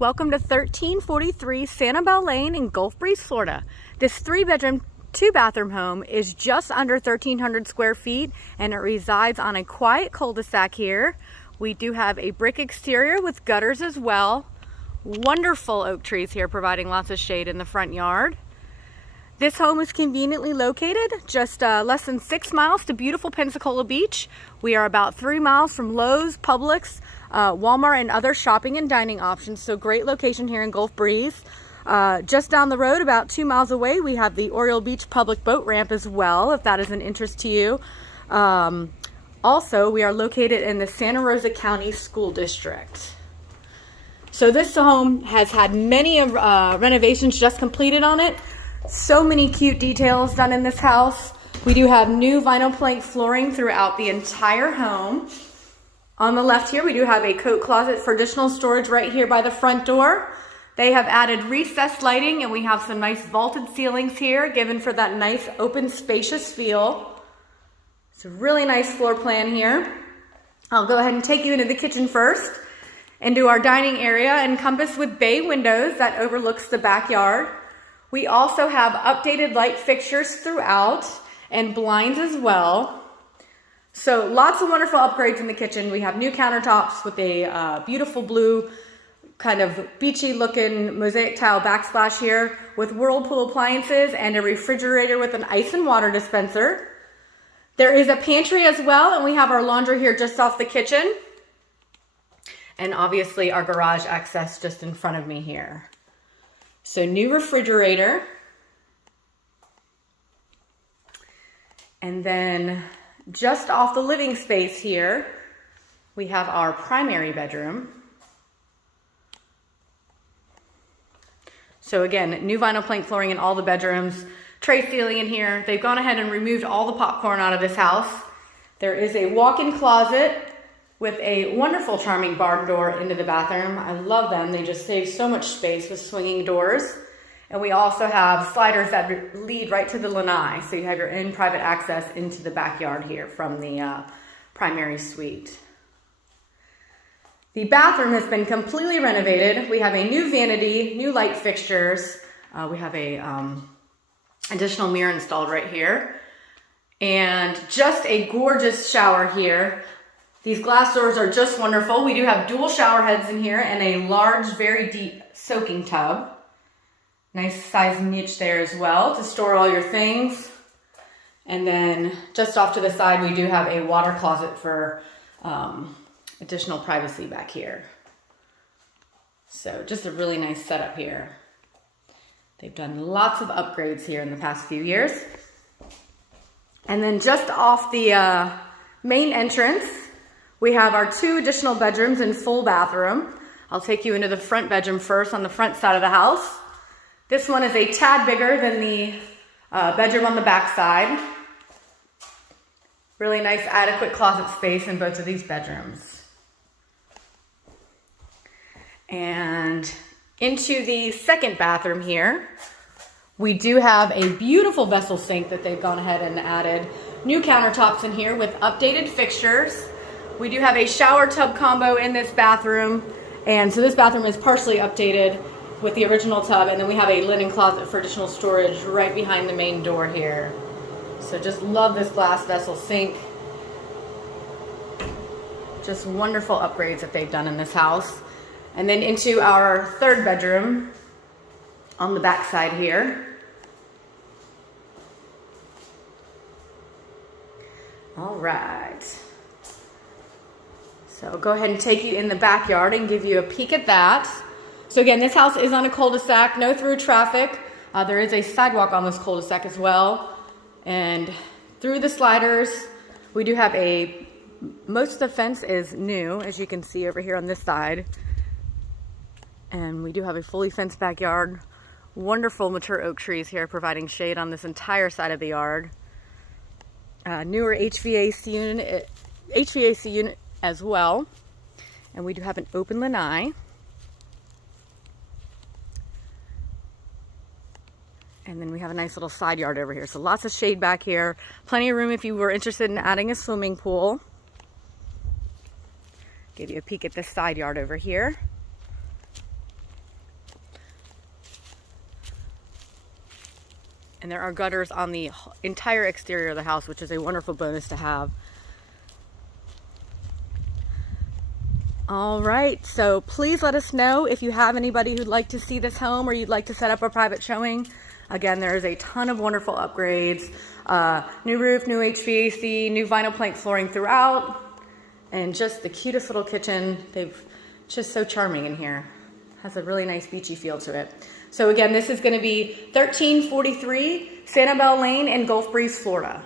Welcome to 1343 Sanibel Lane in Gulf Breeze, Florida. This 3-bedroom, 2-bathroom home is just under 1,300 square feet and it resides on a quiet cul-de-sac here. We do have a brick exterior with gutters as well. Wonderful oak trees here providing lots of shade in the front yard. This home is conveniently located just less than 6 miles to beautiful Pensacola Beach. We are about 3 miles from Lowe's, Publix, Wal-Mart, and other shopping and dining options. So great location here in Gulf Breeze. Just down the road, about 2 miles away, we have the Oriole Beach public boat ramp as well, if that is an interest to you. Also, we are located in the Santa Rosa County School District. So this home has had many renovations just completed on it. So many cute details done in this house. We do have new vinyl plank flooring throughout the entire home. On the left here, we do have a coat closet for additional storage right here by the front door. They have added recessed lighting and we have some nice vaulted ceilings here, given for that nice open spacious feel. It's a really nice floor plan here. I'll go ahead and take you into the kitchen first, into our dining area encompassed with bay windows that overlooks the backyard. We also have updated light fixtures throughout and blinds as well. So lots of wonderful upgrades in the kitchen. We have new countertops with a beautiful blue kind of beachy looking mosaic tile backsplash here with Whirlpool appliances and a refrigerator with an ice and water dispenser. There is a pantry as well, and we have our laundry here just off the kitchen. And obviously our garage access just in front of me here. So new refrigerator. And then just off the living space here, we have our primary bedroom. So again, new vinyl plank flooring in all the bedrooms, tray ceiling in here. They've gone ahead and removed all the popcorn out of this house. There is a walk-in closet with a wonderful, charming barn door into the bathroom. I love them. They just save so much space with swinging doors. And we also have sliders that lead right to the lanai. So you have your in private access into the backyard here from the primary suite. The bathroom has been completely renovated. We have a new vanity, new light fixtures. We have a additional mirror installed right here. And just a gorgeous shower here. These glass doors are just wonderful. We do have dual shower heads in here and a large, very deep soaking tub. Nice size niche there as well to store all your things. And then just off to the side, we do have a water closet for additional privacy back here. So just a really nice setup here. They've done lots of upgrades here in the past few years. And then just off the main entrance, we have our 2 additional bedrooms and full bathroom. I'll take you into the front bedroom first on the front side of the house. This one is a tad bigger than the bedroom on the back side. Really nice adequate closet space in both of these bedrooms. And into the second bathroom here, we do have a beautiful vessel sink that they've gone ahead and added new countertops in here with updated fixtures. We do have a shower tub combo in this bathroom, and so this bathroom is partially updated with the original tub, and then we have a linen closet for additional storage right behind the main door here. So just love this glass vessel sink. Just wonderful upgrades that they've done in this house. And then into our third bedroom on the back side here. All right. So I'll go ahead and take you in the backyard and give you a peek at that. So again, this house is on a cul-de-sac, no through traffic. There is a sidewalk on this cul-de-sac as well. And through the sliders, we do have most of the fence is new, as you can see over here on this side. And we do have a fully fenced backyard. Wonderful mature oak trees here providing shade on this entire side of the yard. Newer HVAC unit as well. And we do have an open lanai. And then we have a nice little side yard over here. So lots of shade back here. Plenty of room if you were interested in adding a swimming pool. Give you a peek at this side yard over here. And there are gutters on the entire exterior of the house, which is a wonderful bonus to have. All right, so please let us know if you have anybody who'd like to see this home or you'd like to set up a private showing. Again, there is a ton of wonderful upgrades. New roof, new HVAC, new vinyl plank flooring throughout, and just the cutest little kitchen. They've just so charming in here. Has a really nice beachy feel to it. So again, this is going to be 1343 Sanibel Lane in Gulf Breeze, Florida.